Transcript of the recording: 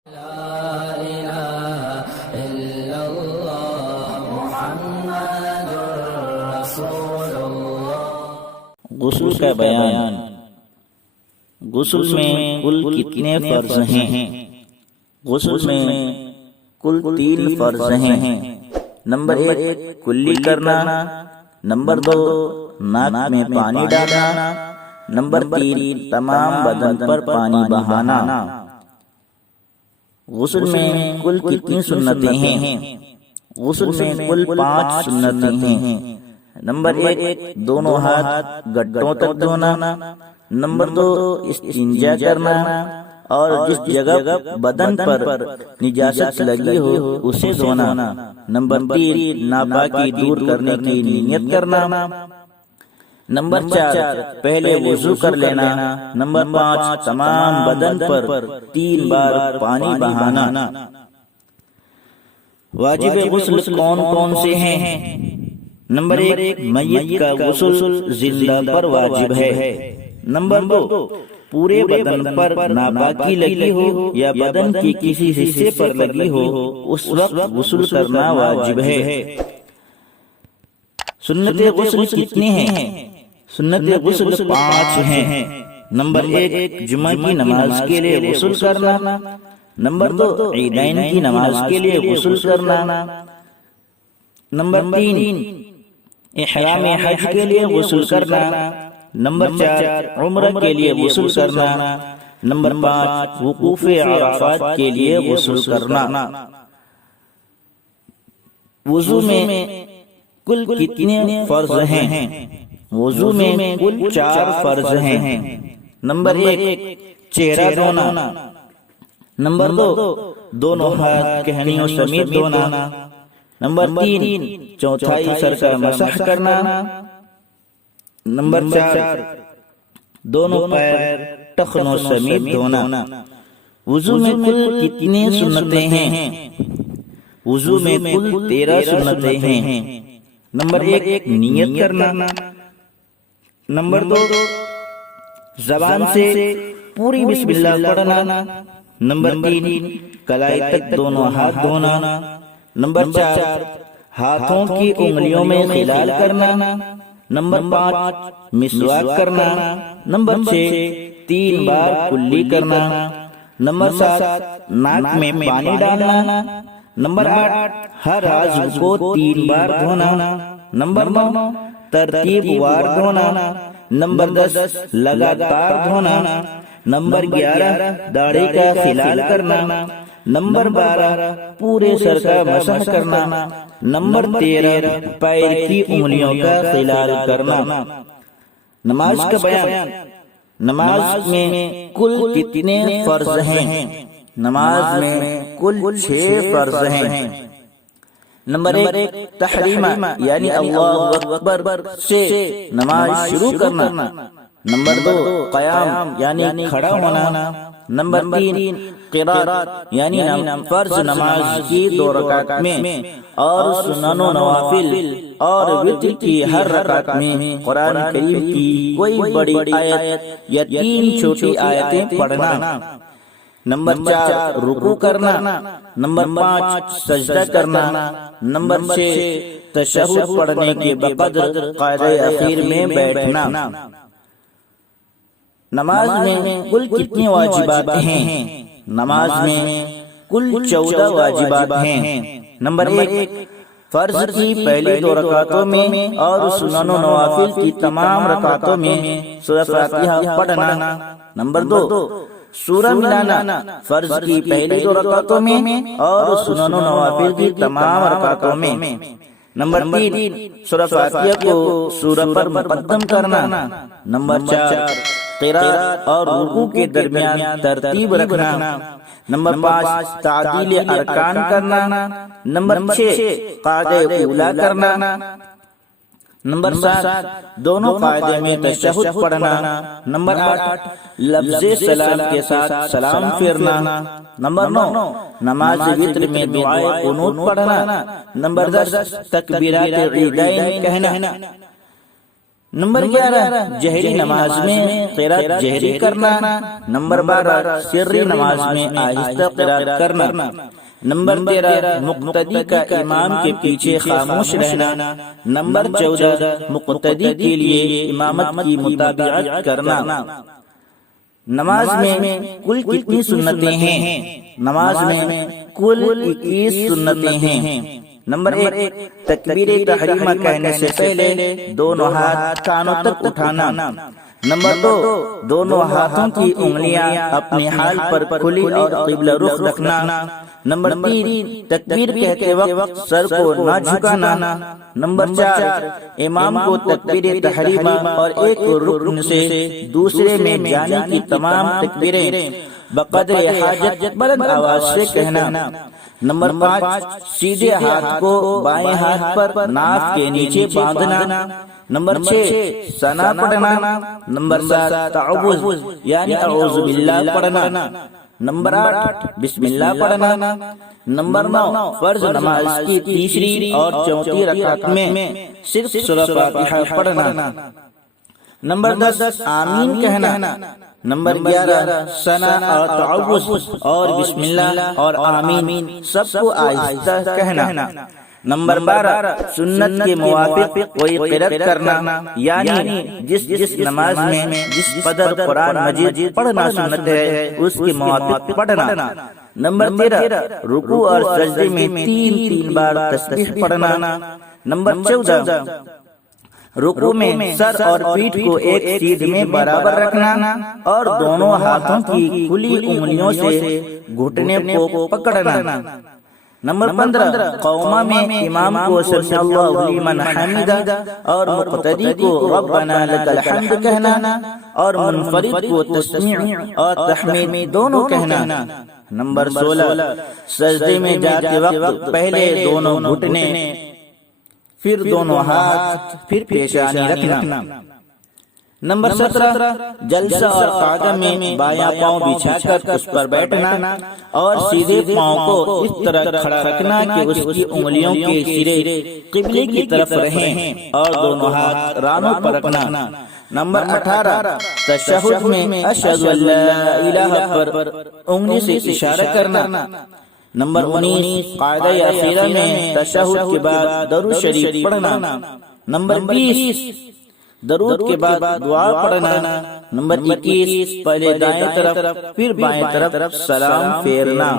غسل کا بیان۔ غسل میں کل کتنے فرض ہیں؟ غسل میں کل 3 فرض ہیں۔ نمبر 1 کلی کرنا، نمبر 2 ناک میں پانی ڈالنا، نمبر 3 تمام بدن پر پانی بہانا۔ غسل میں کل کتنی سنتیں ہیں؟ غسل میں کل 5 سنتیں ہیں۔ نمبر 1 دونوں ہاتھ گٹوں تک دھونا، نمبر 2 استنجا کرنا اور جس جگہ بدن پر نجاست لگی ہو اسے دھونا، نمبر 3 ناپاکی دور کرنے کی نیت کرنا، نمبر 4 پہلے وضو کر لینا، نمبر 5 تمام بدن پر 3 بار پانی بہانا۔ واجب غسل کون کون سے ہیں؟ نمبر 1 میت کا غسل زندہ پر واجب ہے، نمبر 2 پورے بدن پر ناپاکی لگی ہو یا بدن کی کسی حصے پر لگی ہو اس وقت غسل کرنا واجب ہے۔ سنت غسل کتنی ہیں؟ سنت غسل 5 ہیں۔ نمبر 1 جمعہ کی نماز کے لیے غسل کرنا، نمبر 2 عیدین کی نماز کے لیے غسل کرنا، نمبر 3 احرام حج کے لیے غسل کرنا، نمبر 4 عمرہ کے لیے غسل کرنا، نمبر 5 وقوف عرفات کے لیے غسل کرنا۔ وضو میں کل کتنے فرض ہیں؟ وضو میں کل 4 فرض ہیں۔ نمبر 1 چہرہ دھونا، نمبر 2 دونوں ہاتھ کہنیوں سمیت دھونا، نمبر 3 چوتھائی سر کا مسح کرنا، نمبر 4 دونوں پیر ٹخنوں سمیت دھونا۔ وضو میں کل کتنے سنتیں ہیں؟ وضو میں کل 13 سنتیں ہیں۔ نمبر 1 نیت کرنا، نمبر 2 زبان سے پوری بسم اللہ پڑھنا، نمبر 3 کلائی تک دونوں ہاتھ دھونا، نمبر 4 ہاتھوں کی انگلیوں میں خلال کرنا، نمبر 5 مسواک کرنا، نمبر 6 3 بار کلی کرنا، نمبر 7 ناک میں پانی ڈالنا، نمبر 8 ہر عضو کو 3 بار دھونا، نمبر 9 ترتیب وار دھونا، نمبر 10 لگاتار دھونا، نمبر 11 داڑھی کا خلال کرنا، نمبر 12 پورے سر کا مسح کرنا، نمبر 13 پیر کی انگلیوں کا خلال کرنا۔ نماز کا بیان۔ نماز میں کل کتنے فرض ہیں؟ نماز میں کل 6 فرض ہیں۔ نمبر 1 تحریمہ یعنی اللہ اکبر سے نماز شروع کرنا، نمبر 2 قیام یعنی کھڑا ہونا، نمبر 3 قرات یعنی فرض نماز کی 2 رکعت میں اور سنن و نوافل اور وتر کی ہر رکعت میں قرآن کریم کی کوئی بڑی آیت یا 3 چھوٹی آیتیں پڑھنا، نمبر 4 رکوع کرنا، نمبر 5 سجدہ کرنا، نمبر 6 تشہد پڑھنے کے بقدر قاعدہ اخیر میں بیٹھنا۔ نماز میں کل کتنے واجبات ہیں؟ نماز میں کل 14 واجبات ہیں۔ نمبر 1 فرض کی پہلی 2 رکعتوں میں اور سنن و نوافل کی تمام رکعتوں میں سورہ فاتحہ پڑھنا، نمبر 2 سورہ ملانا فرض کی پہلی 2 رکعتوں میں اور سنن و نوافل کی تمام رکعتوں میں، نمبر 3 سورہ فاتحہ کو سورہ پر مقدم کرنا، نمبر 4 قرات اور رکوع کے درمیان ترتیب رکھنا، نمبر 5 تعدیل ارکان کرنا، نمبر 6 قاعدہ اولا کرنا، نمبر 7 دونوں قاعدے میں تشہد پڑھنا، نمبر 8 لفظ سلام کے ساتھ سلام پھیرنا، نمبر 9 نماز وتر میں دعائے قنوت پڑھنا، نمبر 10 تکبیرات عیدین کہنا۔ نمبر 11 جہری نماز میں قرات جہری کرنا. نمبر 12 سری نماز میں آہستہ قرات کرنا. نمبر 13 مقتدی کا امام کے پیچھے خاموش رہنا. نمبر 14 مقتدی کے لیے امامت کی متابعت کرنا. نماز میں کل کتنی سنتیں ہیں؟ نماز میں کل 21 سنتیں ہیں. نمبر 1 تکبیر تحریمہ کہنے سے پہلے دونوں ہاتھ کانوں تک اٹھانا. نمبر 2 دونوں ہاتھوں کی انگلیاں اپنے حال پر کھلی اور قبلہ رخ رکھنا. نمبر 3 تکبیر کہتے وقت سر کو نہ جھکانا. نمبر 4 امام کو تکبیر تحریمہ اور ایک رکن سے دوسرے میں جانے کی تمام تکبیریں بقدر حاجت بلند آواز سے کہنا. نمبر 5 سیدھے ہاتھ کو بائیں ہاتھ پر ناک کے نیچے باندھنا. نمبر 6 ثنا پڑھنا. نمبر 7 تعوذ یعنی اعوذ باللہ پڑھنا. نمبر 8 بسم اللہ پڑھنا. نمبر 9 فرض نماز کی تیسری اور چوتھی رکعت میں صرف سورہ فاتحہ پڑھنا. نمبر 10 آمین کہنا. نمبر 11 ثنا اور تعوذ اور بسم اللہ اور آمین سب کو آہستہ کہنا. نمبر 12 سنت کے موافق کوئی قرات کرنا، یعنی جس نماز میں جس قدر قرآن مجید پڑھنا سنت ہے اس کے موافق پڑھنا. نمبر 13 رکوع اور سجدے میں 3 بار تسبیح پڑھنا. نمبر 14 رکوع میں سر اور پیٹھ کو ایک سیدھ میں برابر رکھنا اور دونوں ہاتھوں کی کھلی انگلیوں سے گھٹنے کو پکڑنا. نمبر 15 قوما میں امام کو سمع اللہ لمن حمدہ اور مقتدی کو ربنا لک الحمد کہنا اور منفرد کو تسمیع اور تحمید دونوں کہنا. نمبر 16 سجدے میں جاتے وقت پہلے دونوں گھٹنے پھر دونوں ہاتھ پھر پیشانی رکھنا. نمبر 17 جلسہ اور قعدہ میں بایاں پاؤں بچھا کر اس پر بیٹھنا اور سیدھے پاؤں کو اس طرح کھڑا رکھنا کہ اس کی انگلیوں کے سرے قبلے کی طرف رہیں اور دونوں ہاتھ رانوں پر رکھنا. نمبر 18 تشہد میں اشہد ان لا الہ پر انگلی سے اشارہ کرنا. نمبر 19 قاعدہ اخیرہ میں تشہد کے بعد درود شریف پڑھنا. نمبر 20 درود کے بعد دعا پڑھنا. نمبر 21 پہلے دائیں طرف پھر بائیں طرف سلام پھیرنا.